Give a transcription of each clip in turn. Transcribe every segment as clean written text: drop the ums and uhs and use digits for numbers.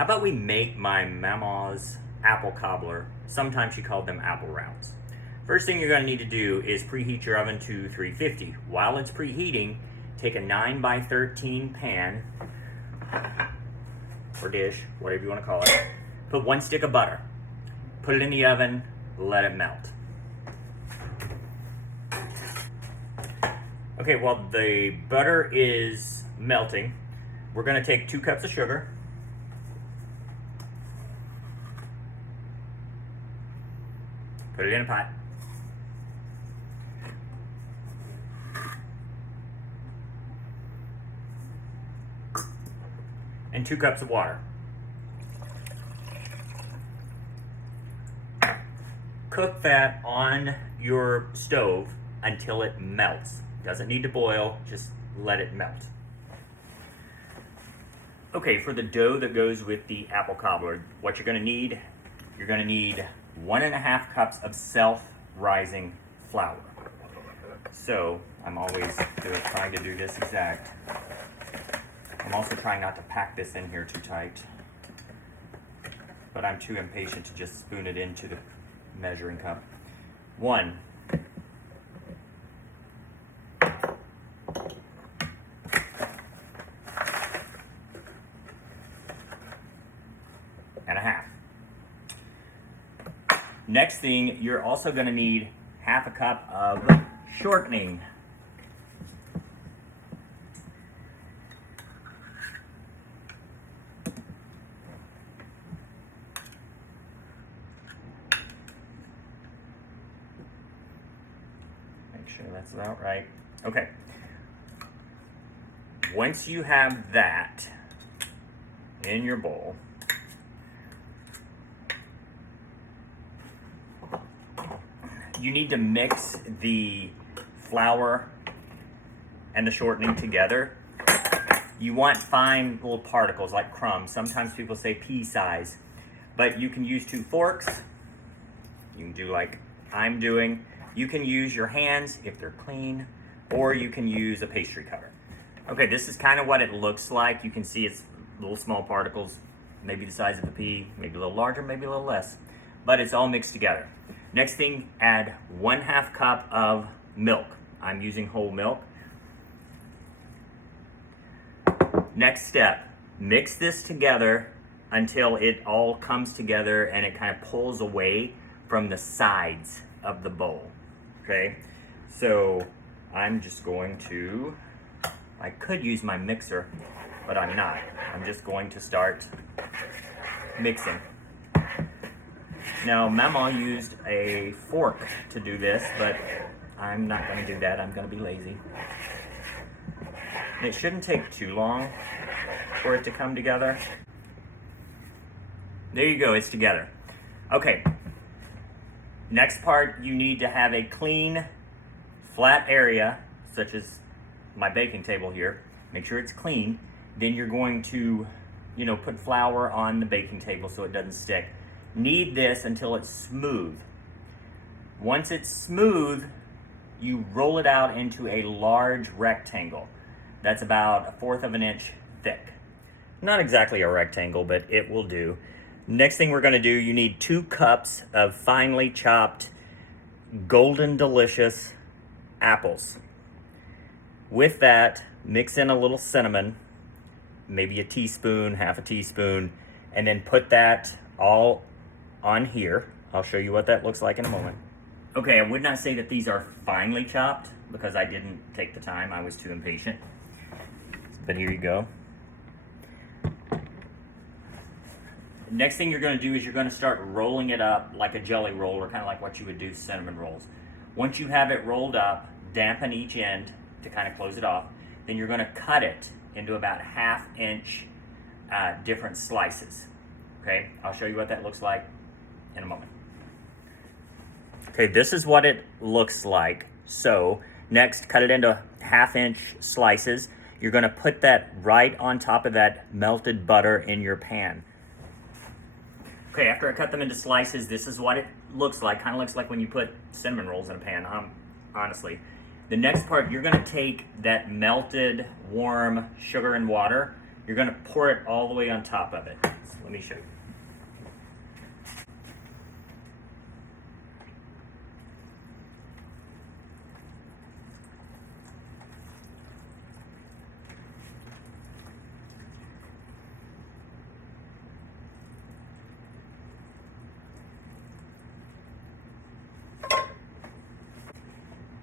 How about we make my Mammaw's apple cobbler? Sometimes she called them apple rounds. First thing you're going to need to do is preheat your oven to 350. While it's preheating, take a 9x13 pan or dish, whatever you want to call it. Put 1 stick of butter. Put it in the oven, let it melt. Okay, while the butter is melting, we're going to take 2 cups of sugar. Put it in a pot. And 2 cups of water. Cook that on your stove until it melts. Doesn't need to boil, just let it melt. Okay, for the dough that goes with the apple cobbler, what you're gonna need 1.5 cups of self-rising flour. So, I'm always trying to do this exact. I'm also trying not to pack this in here too tight, but I'm too impatient to just spoon it into the measuring cup. 1. And a half. Next thing, you're also going to need 1/2 cup of shortening. Make sure that's about right. Okay. Once you have that in your bowl, you need to mix the flour and the shortening together. You want fine little particles like crumbs. Sometimes people say pea size, but you can use 2 forks. You can do like I'm doing. You can use your hands if they're clean, or you can use a pastry cutter. Okay, this is kind of what it looks like. You can see it's little small particles, maybe the size of a pea, maybe a little larger, maybe a little less, but it's all mixed together. Next thing, add 1/2 cup of milk. I'm using whole milk. Next step, mix this together until it all comes together and it kind of pulls away from the sides of the bowl. Okay, so I'm just going to, I could use my mixer, but I'm not. I'm just going to start mixing. Now, Mammaw used a fork to do this, but I'm not going to do that. I'm going to be lazy. And it shouldn't take too long for it to come together. There you go, it's together. Okay. Next part, you need to have a clean, flat area, such as my baking table here. Make sure it's clean. Then you're going to, put flour on the baking table so it doesn't stick. Knead this until it's smooth. Once it's smooth, you roll it out into a large rectangle. That's about 1/4 of an inch thick. Not exactly a rectangle, but it will do. Next thing we're going to do, you need 2 cups of finely chopped golden delicious apples. With that, mix in a little cinnamon, maybe a teaspoon, 1/2 teaspoon, and then put that all on here. I'll show you what that looks like in a moment. Okay, I would not say that these are finely chopped because I didn't take the time. I was too impatient. But here you go. Next thing you're going to do is you're going to start rolling it up like a jelly roll, or kind of like what you would do cinnamon rolls. Once you have it rolled up, dampen each end to kind of close it off. Then you're going to cut it into about 1/2 inch different slices. Okay, I'll show you what that looks like in a moment. Okay, this is what it looks like. So next, cut it into 1/2 inch slices. You're going to put that right on top of that melted butter in your pan. Okay, after I cut them into slices, this is what it looks like. Kind of looks like when you put cinnamon rolls in a pan, honestly. The next part, you're going to take that melted, warm sugar and water. You're going to pour it all the way on top of it. rounds. Let me show you.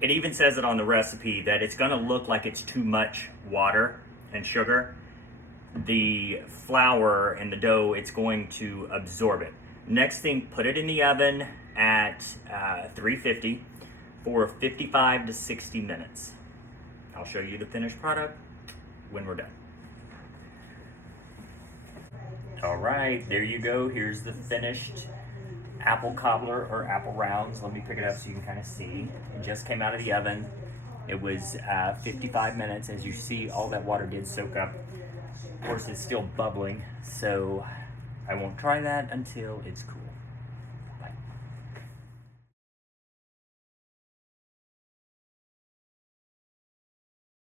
It even says it on the recipe that it's going to look like it's too much water and sugar. The flour and the dough, it's going to absorb it. Next thing, put it in the oven at 350 for 55 to 60 minutes. I'll show you the finished product when we're done. All right, there you go. Here's the finished apple cobbler or apple rounds. Let me pick it up so you can kind of see. It just came out of the oven. It was 55 minutes. As you see, all that water did soak up. Of course, it's still bubbling, so I won't try that until it's cool.